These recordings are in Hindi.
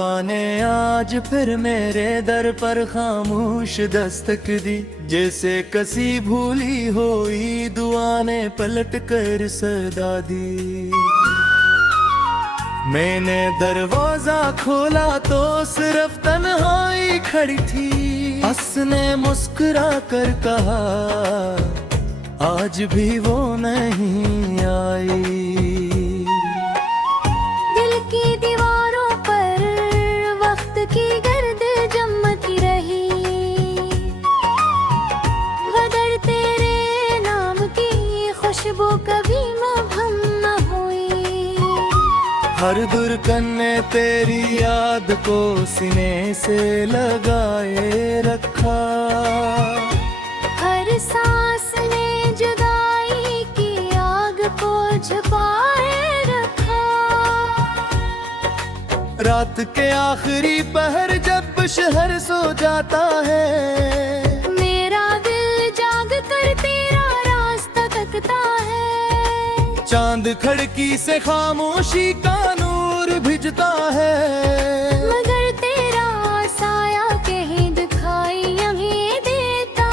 हवा ने आज फिर मेरे दर पर खामोश दस्तक दी, जैसे कसी भूली हुई दुआ ने पलट कर सदा दी। मैंने दरवाजा खोला तो सिर्फ तन्हाई खड़ी थी। उसने मुस्कुरा कर कहा आज भी वो नहीं आई। दिल की दीवारों पर वक्त की गर्द जमती रही, वदर तेरे नाम की खुशबू कभी मबहम न हुई। हर दुर्गन ने तेरी याद को सीने से लगाए रखा, हर सांस ने जुदाई की आग को छुपाए रखा। रात के आखिरी पहर जब शहर सो जाता है, मेरा दिल जाग कर तेरा रास्ता तकता है। चांद खिड़की से खामोशी का नूर भिजता है, मगर तेरा साया कहीं दिखाई नहीं देता।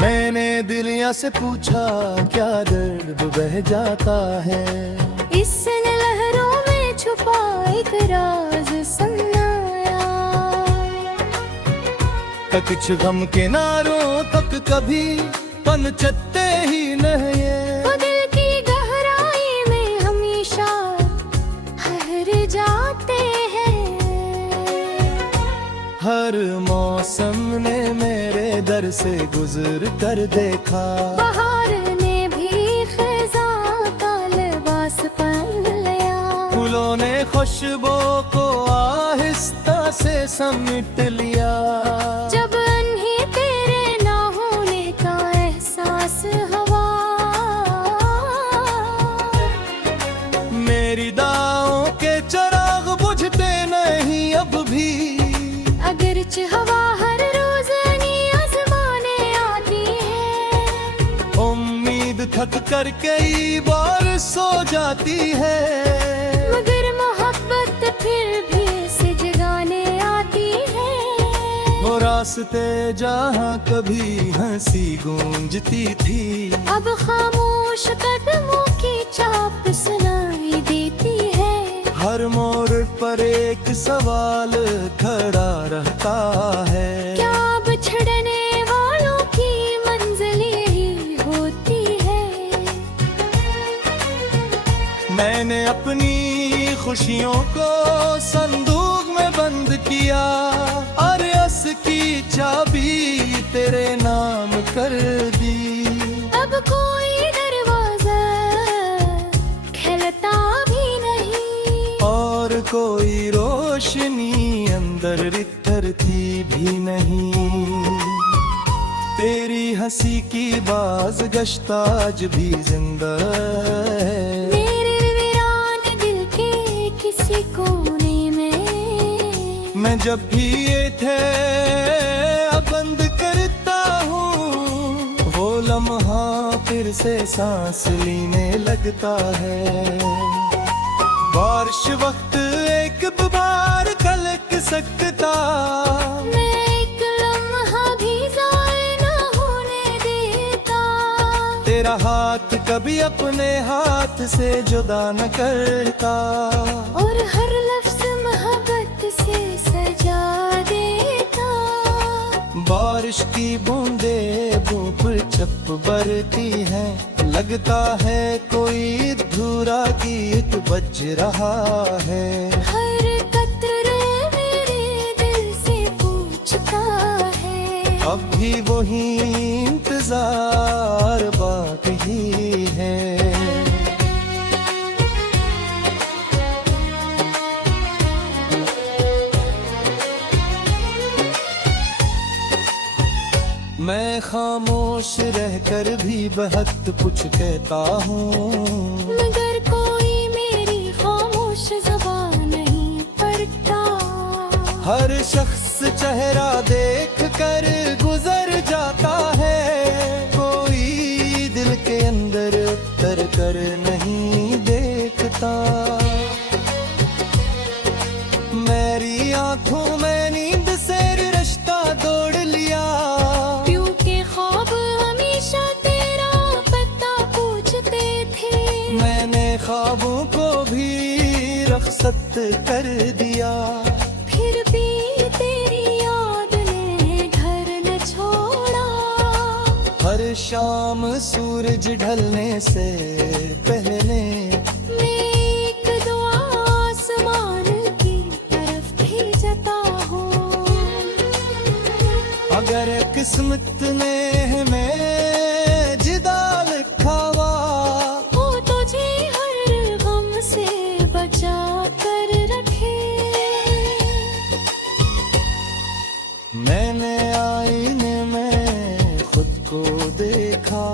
मैंने दिलिया से पूछा क्या दर्द बह जाता है। इस लहरों में छुपा एक राज सुनाया। कुछ गम किनारों तक कभी पनचते ही नहीं। वो दिल की गहराई में हमेशा ठहर जाते हैं। हर मौसम ने मेरे दर से गुजर कर देखा, बहार ने भी खिज़ां का लिबास पहन लिया। फूलों ने खुशबू को आहिस्ता से समेट लिया। जब अनही तेरे ना होने का एहसास हुआ, मेरी दाओं के चिराग बुझते नहीं अब भी। अगरच हवा हर रोज नई आजमाने आती है। उम्मीद थक कर कई बार सो जाती है, मगर मोहब्बत फिर भी से जगाने आती है। वो रास्ते जहाँ कभी हंसी गूंजती थी, अब खामोश कदमों की चाप सुनाई देती है। हर मोड़ पर एक सवाल खड़ा रहता है, क्या बिछड़ने वालों की मंजिल यही होती है। मैंने अपनी खुशियों को संदूक में बंद किया, और यस की चाबी तेरे नाम कर दी। अब कोई दरवाजा खिलता भी नहीं, और कोई रोशनी अंदर रिथरती भी नहीं। तेरी हंसी की बाज गश्त आज भी जिंदा है, मेरे वीरान दिल के किसी कोने में। मैं जब भी ये थे बंद करता हूँ, वो लम्हा फिर से सांस लेने लगता है। बारिश वक्त एक बार कलक सकता, मैं एक लम्हा भी ज़ाया ना होने देता। तेरा हाथ कभी अपने हाथ से जुदा न करता, और हर लफ्ज़ मोहब्बत से सजा देता। बारिश की बूंदे बूंद छप बरती हैं, लगता है कोई अधूरा गीत बज रहा है। हर कतरा मेरे दिल से पूछता है, अब भी वही इंतजार बाकी है। मैं खामोश रहकर भी बहुत कुछ कहता हूँ, मगर कोई मेरी खामोश ज़बान नहीं पढ़ता। हर शख्स चेहरा देख कर गुजर जाता है, कोई दिल के अंदर उतर कर नहीं देखता। मेरी सख्त कर दिया। फिर भी तेरी याद ने घर न छोड़ा। हर शाम सूरज ढलने से पहले मैं एक दुआ आसमान की तरफ भेजता हूँ। अगर किस्मत में मैं जिदा लिखा हुआ वो तुझे हर गम से बचा कर रखे। मैंने आईने में खुद को देखा।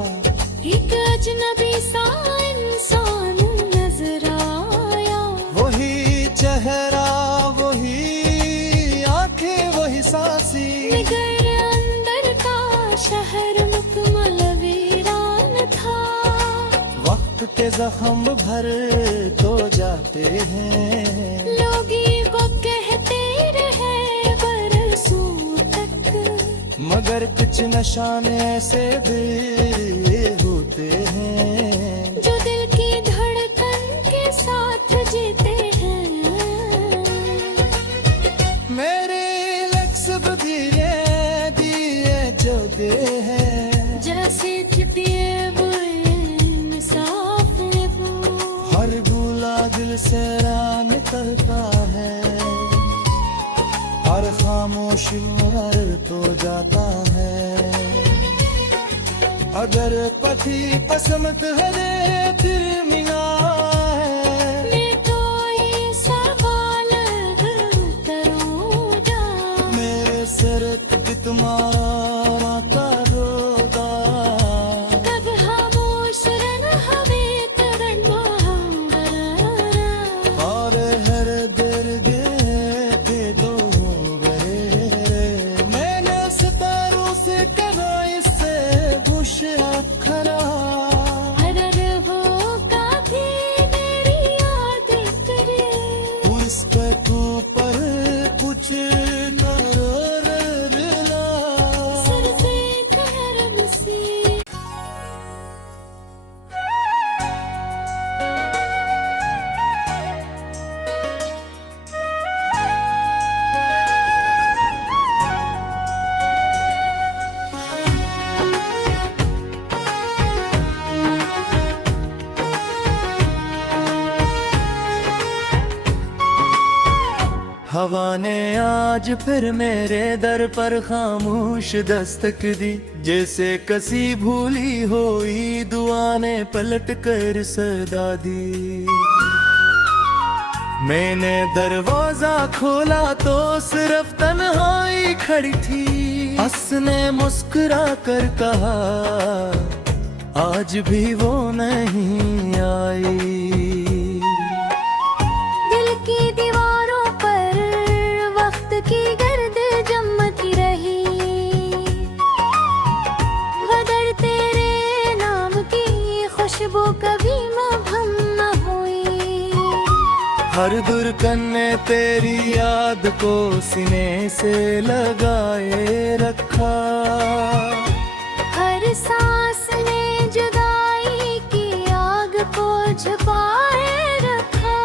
एक अजनबी सा इंसान नजर आया। वही चेहरा, वही आंखें, वही सांसी। मगर अंदर का शहर मुकम्मल वीरान था। वक्त के जख्म भर तो जाते हैं, लोग ये को कहते रहे बरसों तक। मगर कुछ निशाने ऐसे भी होते हैं जो दिल की धड़कन के साथ जीते हैं। मेरे लक्ष्य धीरे दिए चलते हैं। जैसे चितिए बुए मुसाफिर वो। हर भूला दिल से राह निकलता है। हर खामोश मर तो जाता है। अगर पति पसंद है फिर मिला है। मैं तो ये सवाल करूँ जा। मेरे सर पे तुम्हारा करोगा। कब खामोश रहना हमें तरन और हर दर्द के दो गरे। मैंने सितारों से कहा इससे खुश खरा। हर वो काफी मेरी याद करे। उसके ऊपर कुछ सर से करम से हवा ने आज फिर मेरे दर पर खामोश दस्तक दी। जैसे कसी भूली हुई दुआ ने पलट कर सदा दी। मैंने दरवाजा खोला तो सिर्फ तन्हाई खड़ी थी। उसने मुस्कुरा कर कहा आज भी वो नहीं आई। दिल की दीवारों पर वक्त की गर्द जमती रही। वदर तेरे नाम की खुशबू कभी मभम न हुई। हर दुर्गन ने तेरी याद को सीने से लगाए रखा। हर सांस ने जुदाई की आग को छुपाए रखा।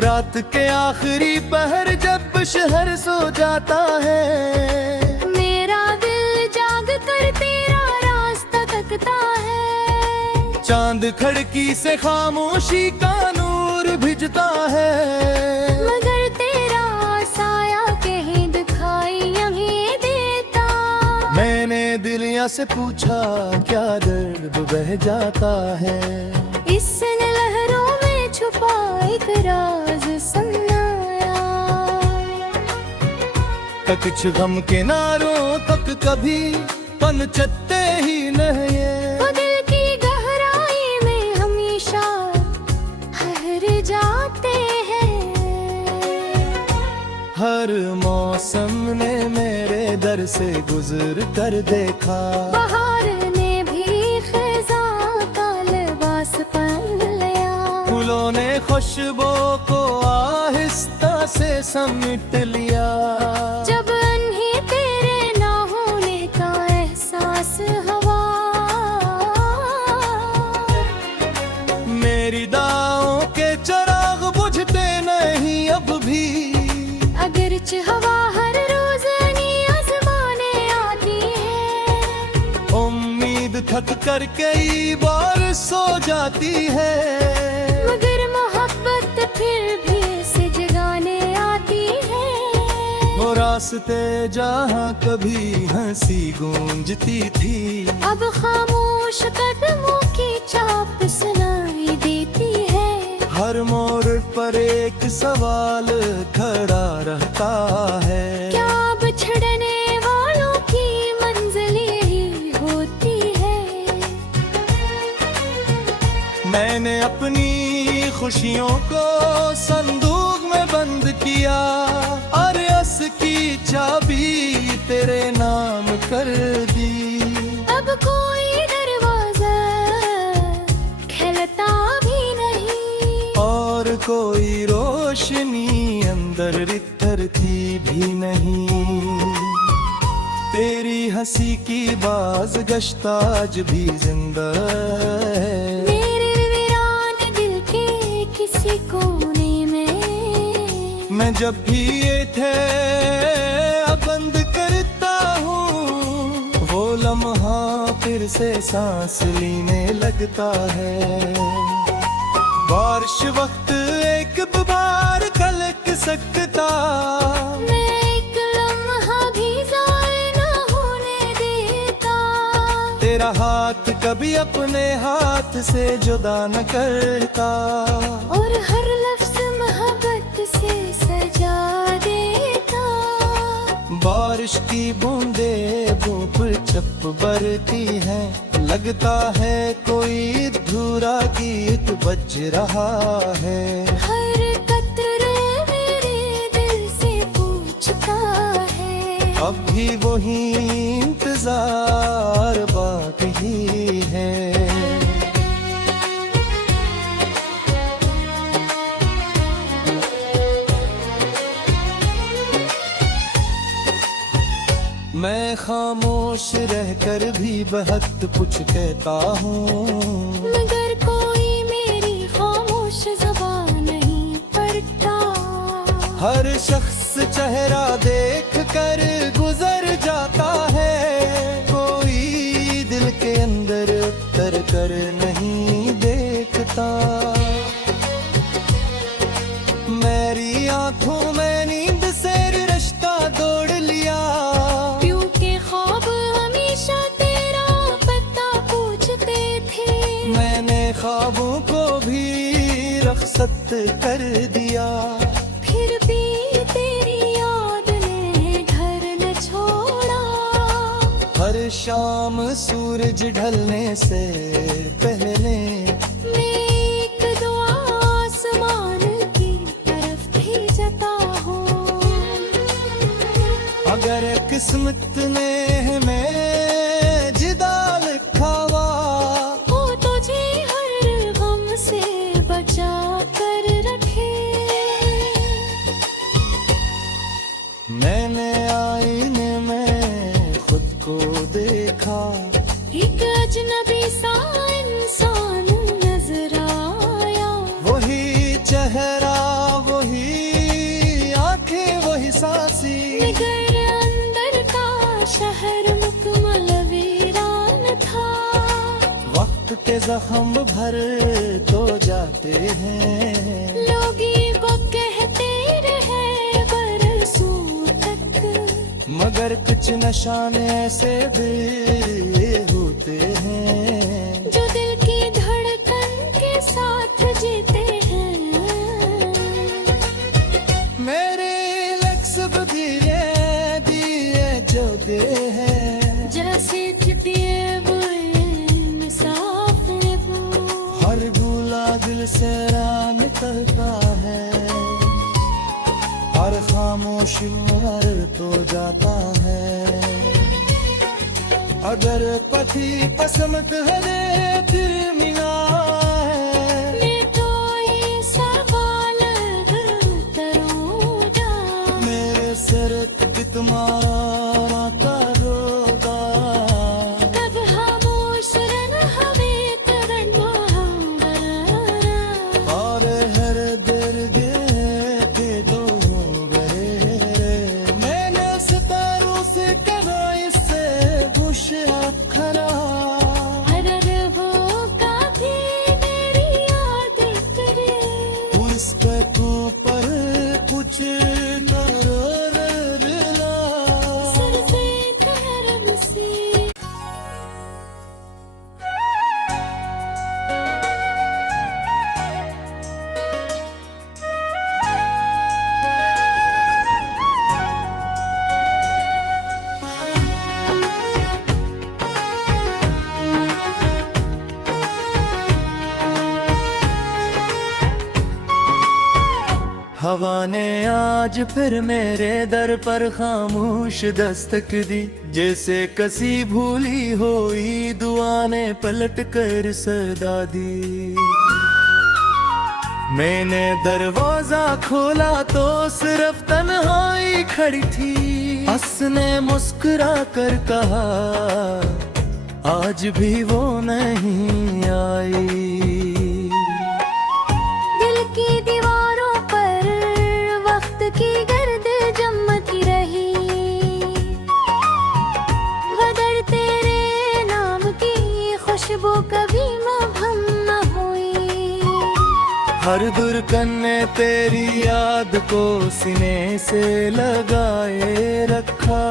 रात के आखिरी पहर जब शहर सो जाता है। मेरा दिल जाग कर तेरा रास्ता तकता है। चांद खिड़की से खामोशी का नूर भिजता है। मगर तेरा साया कहीं दिखाई नहीं देता। मैंने दिलिया से पूछा क्या दर्द बह जाता है। इस लहरों में छुपा एक राज सुनाया। कुछ गम किनारों तक कभी पनचते ही नहीं। वो दिल की गहराई में हमेशा हर जाते हैं। हर मौसम ने मेरे दर से गुजर कर देखा। बहार ने भी खिजा का लिबास पहन लिया। फूलों ने खुशबू को आहिस्ता से समेट लिया। जब अनही तेरे ना होने का एहसास हवा। मेरी दाओं के चर उम्मीद थक कर कई बार सो जाती है, मगर मोहब्बत फिर भी से जगाने आती है। वो रास्ते जहाँ कभी हंसी गूंजती थी, अब खामोश कदमों की चाप सुनाई देती है। हर मोड़ पर एक सवाल खड़ा रहता है, क्या बिछड़ने वालों की मंजिल यही होती है? मैंने अपनी खुशियों को संदूक में बंद किया, अरस की चाबी तेरे नाम कर दी। अब कोई दरवाजा खिलता भी नहीं, और कोई रोशनी अंदर बिखरती भी नहीं। तेरी हंसी की बाज गश्त आज भी जिंदा है, मेरे वीरान दिल के किसी कोने में। मैं जब भी ये थे बंद करता हूँ, वो लम्हा फिर से सांस लेने लगता है। बारिश वक्त एक बार खलक सकता, मैं एक लम्हा भी ज़ाया ना होने देता। तेरा हाथ कभी अपने हाथ से जुदा न करता, और हर लफ्ज़ मोहब्बत से सजा देता। बारिश की बूंदें बूंद चप बरती हैं, लगता है कोई धूरा गीत बज रहा है। हर कतरा मेरे दिल से पूछता है, अब भी वही इंतजार बाकी है। मैं खामोश रहकर भी बहुत कुछ कहता हूँ, मगर कोई मेरी खामोश ज़बान नहीं पढ़ता। हर शख्स चेहरा देख कर गुजर जाता है, कोई दिल के अंदर उतर कर नहीं देखता। मेरी आंखों में नींद से रिश्ता तोड़ लिया, प्यार के ख्वाब हमेशा तेरा पता पूछते थे। मैंने ख्वाबों को भी रख्सत कर दिया, फिर भी तेरी याद ने घर न छोड़ा। हर शाम सूरज ढलने से पहले मैं एक दुआ आसमान की तरफ भेजता हूँ। अगर किस्मत ने हमें जिदा लिखा हुआ, वो तुझे हर गम से बचा कर रखे। मैंने आईने में खुद को देखा, एक अजनबी सा इंसान नजर आया। वही चेहरा वही आंखें वही सांसी, मगर अंदर का शहर मुकम्मल वीरान था। वक्त के जख्म भर तो जाते हैं, लोग वो कहते रहे बरसों तक, मगर कुछ निशाने ऐसे भी होते हैं, जो दिल की धड़कन के साथ जीते हैं। मेरे लक्ष्य भी ये दिए जोते हैं, जैसे चितिए बुए मुसाफिर वो। हर भूला दिल से राह निकलता है, हर खामोश मर तो जाता है। अगर पति पसमत है दिल मिला है, मैं तो ये सवाल करूँगा, मेरे सर पे तुम्हारा नाता रोगा। कब खामोश रन हमें तरन मुहावरा। और हर दर्द के दो गरे, मैंने सितारों से कहा इससे खुश खरा। हवा ने आज फिर मेरे दर पर खामोश दस्तक दी, जैसे कसी भूली हुई दुआ ने पलट कर सदा दी। मैंने दरवाजा खोला तो सिर्फ तन्हाई खड़ी थी। हंसने मुस्कुरा कर कहा आज भी वो नहीं आई। दिल की दीवारों पर वक्त की गर्द जमती रही, मगर तेरे नाम की खुशबू कभी मबहम न हुई। हर दुर्गन ने तेरी याद को सीने से लगाए रखा,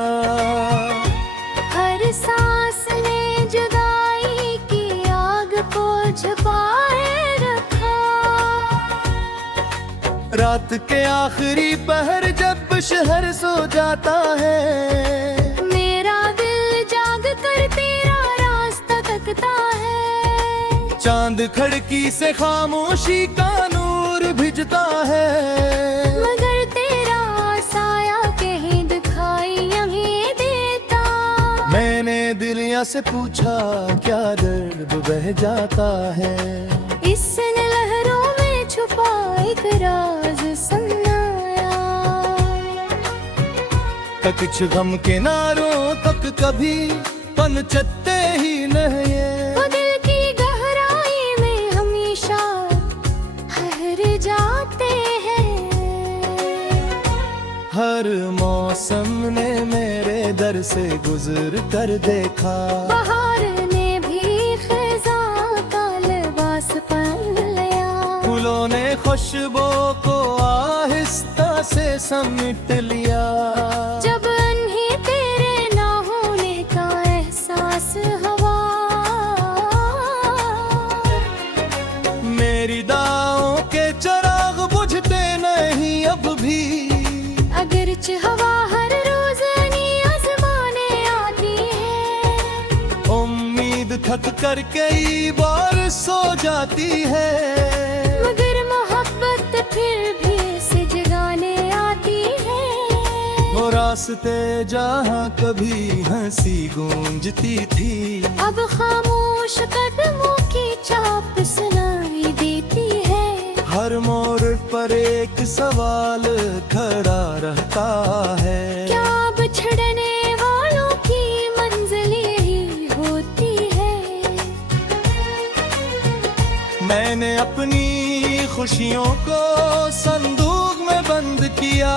हर सांस ने जुदाई की आग को छुपाए रखा। रात के आखिरी पहर जब शहर सो जाता है, मेरा दिल जाग कर तेरा रास्ता तकता है। चांद खिड़की से खामोशी का नूर भिजता है, मगर तेरा साया कहीं दिखाई नहीं देता। मैंने दिलिया से पूछा क्या दर्द बह जाता है। इस लहरों में छुपा एक राज सुनाया। कुछ गम किनारों तक कभी पनचते ही नहीं। वो दिल की गहराई में हमेशा ठहर जाते हैं। हर मौसम ने मेरे दर से गुजर कर देखा, बहार ने भी खिज़ां का लिबास पहन लिया। फूलों ने खुशबू को आहिस्ता से समेट लिया। जब उन्हें तेरे ना होने का एहसास हुआ, मेरी दाओं के चिराग बुझते नहीं अब भी। अगरचे हवा हर रोज नई आज़माने आती है। उम्मीद थक कर कई बार सो जाती है, मगर मोहब्बत फिर भी से जगाने आती है। वो रास्ते जहाँ कभी हंसी गूंजती थी, अब खामोश कदमों की चाप सुनाई देती है। हर मोड़ पर एक सवाल खड़ा रहता है, क्या बिछड़ने वालों की मंजिल यही होती है। मैंने अपनी खुशियों को संदूक में बंद किया,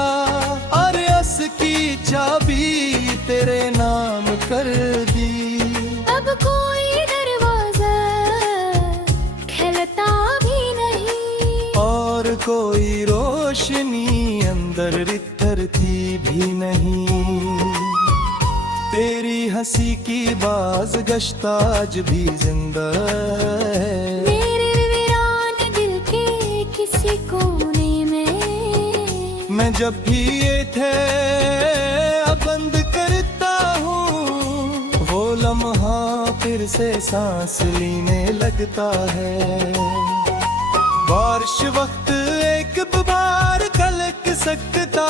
और यस की चाबी तेरे नाम कर दी। अब कोई दरवाजा खिलता भी नहीं, और कोई रोशनी अंदर रिथरती भी नहीं। तेरी हंसी की बाज गश्त आज भी जिंदा है, मेरे वीरान दिल के किसी कोने में। मैं जब भी ये थे बंद करता हूँ, वो लम्हा फिर से सांस लेने लगता है। बारिश वक्त एक बार कलक सकता,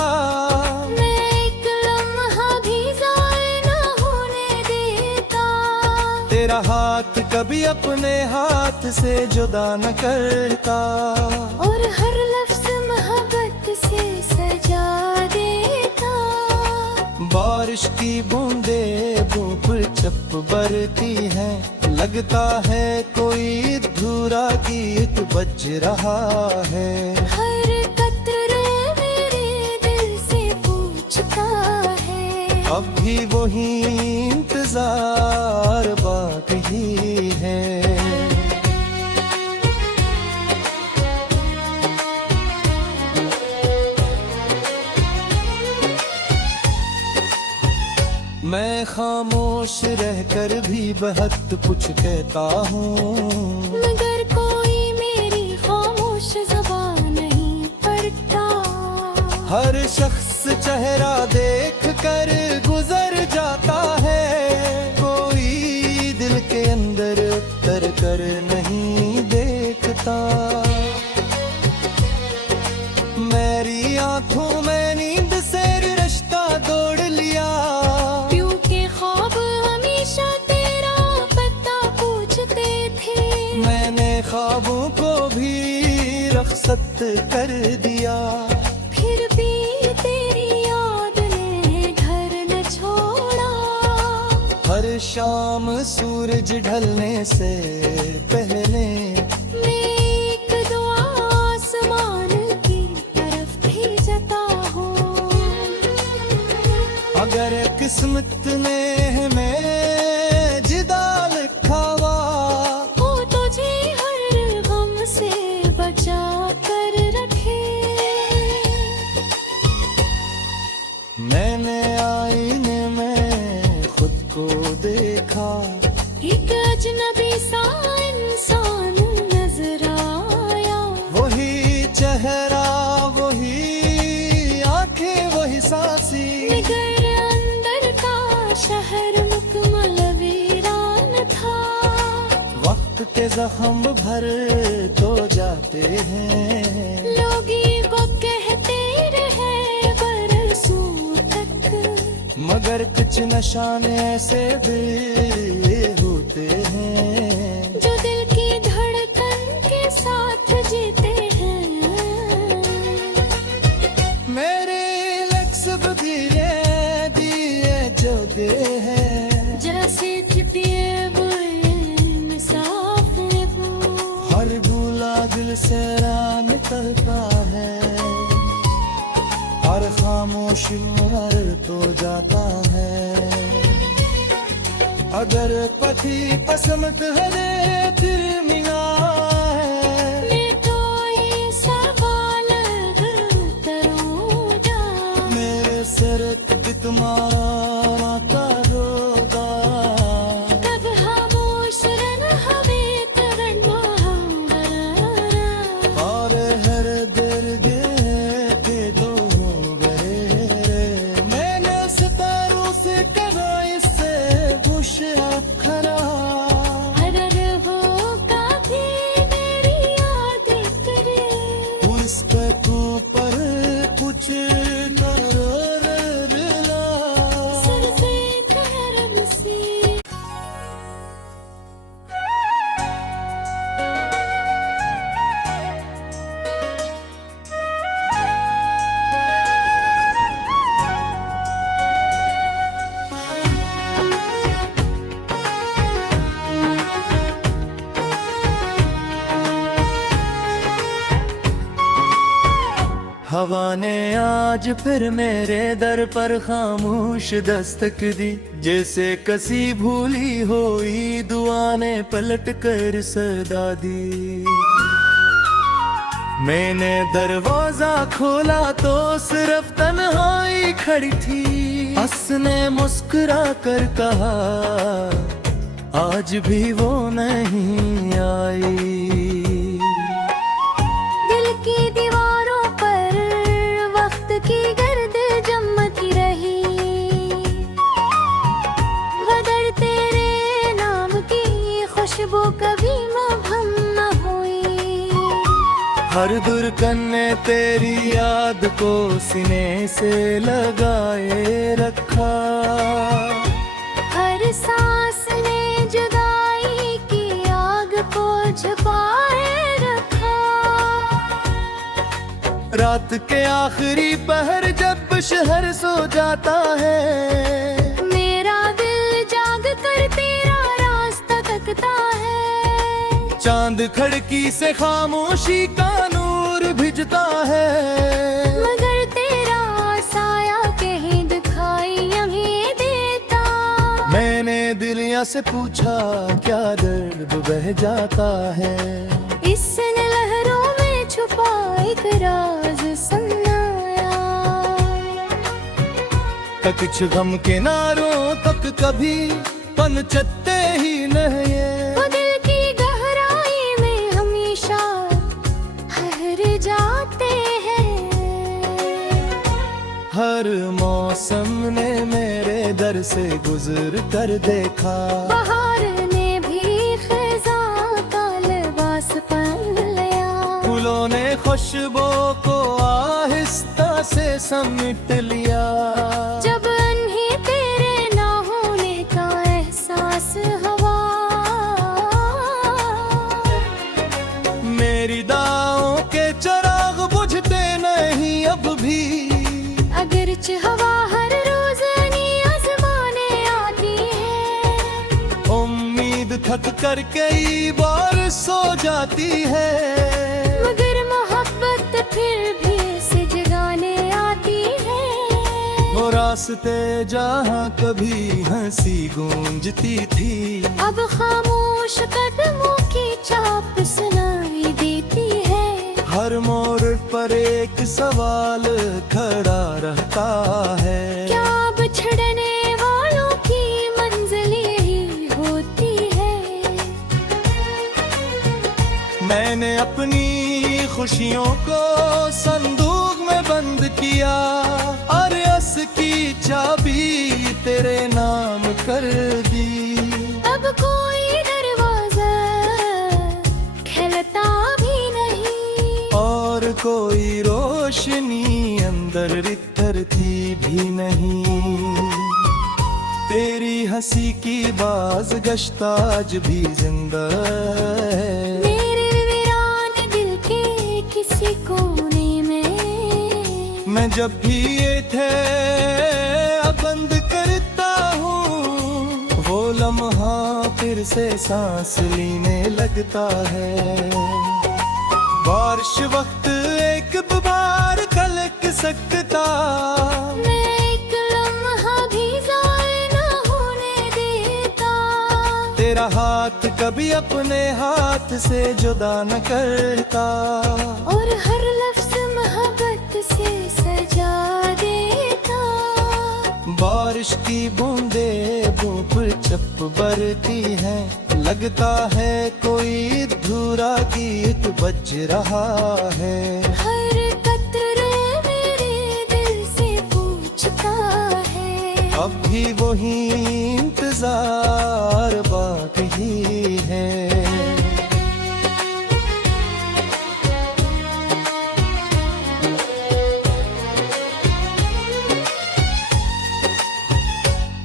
मैं एक लम्हा भी ज़ाया ना होने देता। तेरा हाथ कभी अपने हाथ से जुदा न करता, और हर लफ्ज़ मोहब्बत से सजा देता। बारिश की बूंदे मुंह पर चप बरती हैं, लगता है कोई अधूरा गीत बज रहा है। हर कतरा मेरे दिल से पूछता है, अब भी वही इंतजार बाकी है। मैं खामोश रहकर भी बहुत कुछ कहता हूँ, मगर कोई मेरी खामोश ज़बान नहीं पढ़ता। हर शख्स चेहरा देख कर गुजर जाता है, कोई दिल के अंदर उतर कर नहीं देखता। मेरी सख्त कर दिया। फिर भी तेरी याद ने घर न छोड़ा। हर शाम सूरज ढलने से पहले मैं एक दुआ आसमान की तरफ भेजता हूँ। अगर किस्मत में है मैं जिदा लिखा हुआ, वो तुझे हर गम से बचा कर रखे। मैंने आईने में खुद को देखा। एक अजनबी सा इंसान नजर आया। वही चेहरा, वही आंखें, वही सांसी। मगर अंदर का शहर मुकम्मल वीरान था। वक्त के जख्म भर तो जाते हैं, लोग ये वो कहते रहे बरसों तक। मगर कुछ निशाने ऐसे भी होते हैं जो दिल की धड़कन के साथ जीते हैं। मेरे लक्ष्य दिए दिए जोते हैं। जैसे चिटिए बुए मुसाफिर वो। हर भूला दिल से राह निकलता है, हर खामोश मर तो जाता है। अगर पति पसंद है दिल मिला है, मैं तो ये सवाल करूँगा। मेरे सिर पे तुम्हारा करोगा। कब खामोश रन हवे तरन महांगरा। और हर दर्द के दो गहरे, मैंने सितारों से करा इससे खुश खरा। हर हो काफी मेरी याद करे। उसके ऊपर कुछ करो मिला। सर पे करम से। हवा ने आज फिर मेरे दर पर खामोश दस्तक दी, जैसे कसी भूली हुई दुआ ने पलट कर सदा दी। मैंने दरवाजा खोला तो सिर्फ तन्हाई खड़ी थी। हंसने मुस्कुरा कर कहा आज भी वो नहीं आई। दिल की दीवारों पर वक्त की गर्द जमती रही। मगर तेरे नाम की खुशबू कभी मबहम न हुई। हर दुर्गन ने तेरी याद को सीने से लगाए रखा। हर सांस ने जुदाई की आग को छुपाए रखा। रात के आखिरी पहर जब शहर सो जाता है, मेरा दिल जाग कर तेरा रास्ता तकता है। चांद खिड़की से खामोशी का नूर भिजता है। मगर तेरा साया कहीं दिखाई नहीं देता। मैंने दिलिया से पूछा क्या दर्द बह जाता है। इस लहरों में छुपा एक राज सुनाया। कुछ गम के नारों तक कभी पनचते ही नहीं। वो दिल की गहराई में हमेशा ठहर जाते हैं। हर मौसम ने मेरे दर से गुजर कर देखा। बहार ने भी खिज़ां का लिबास पहन लिया। फूलों ने खुशबू को आहिस्ता से समेट लिया। जब अनही तेरे ना होने का एहसास हुआ। मेरी दाओं के चरा थक कर कई बार सो जाती है, मगर मोहब्बत फिर भी से जगाने आती है। वो रास्ते जहाँ कभी हंसी गूंजती थी, अब खामोश कदमों की चाप सुनाई देती है। हर मोड़ पर एक सवाल खड़ा रहता है, क्या बिछड़ने वालों की मंजिल यही होती है? मैंने अपनी खुशियों को संदूक में बंद किया, और यस की चाबी तेरे नाम कर दी। अब कोई दरवाजा खिलता भी नहीं, और कोई रोशनी अंदर बिखरती भी नहीं। तेरी हंसी की बाज गश्त आज भी जिंदा है, मेरे वीरान दिल के किसी कोने में। मैं जब भी ये थे बंद करता हूँ, वो लम्हा फिर से सांस लेने लगता है। बारिश वक्त एक बार कलक सकता, मैं एक लम्हा भी ज़ाया ना होने देता। तेरा हाथ कभी अपने हाथ से जुदा न करता, और हर लफ्ज़ मोहब्बत से सजा देता। बारिश की बूंदे मुंह पर चप बरती हैं, लगता है कोई अधूरा गीत बज रहा है। हर कतरे मेरे दिल से पूछता है, अब भी वही इंतजार बाकी है।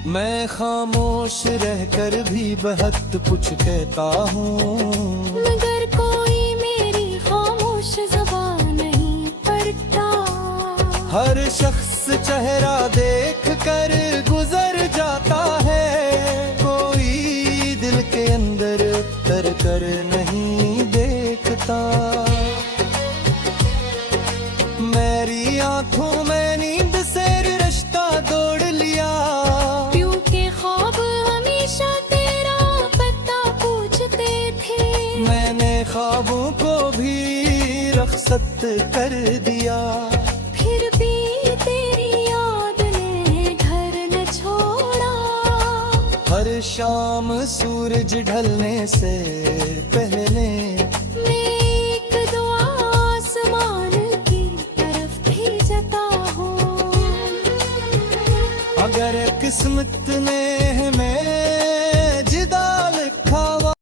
मैं खामोश रहकर भी बहुत कुछ कहता हूँ, मगर कोई मेरी खामोश ज़बान नहीं पढ़ता। हर शख्स चेहरा देख कर गुजर जाता है, कोई दिल के अंदर उतर कर नहीं देखता। मेरी आंखों में नींद से रिश्ता तोड़ लिया, प्यू के ख्वाब हमेशा तेरा पता पूछते थे। मैंने ख्वाबों को भी रख्सत कर दिया, फिर भी तेरी याद ने घर न छोड़ा। हर शाम सूरज ढलने से पहले मैं एक दुआ आसमान की तरफ भेजता हूँ। अगर किस्मत ने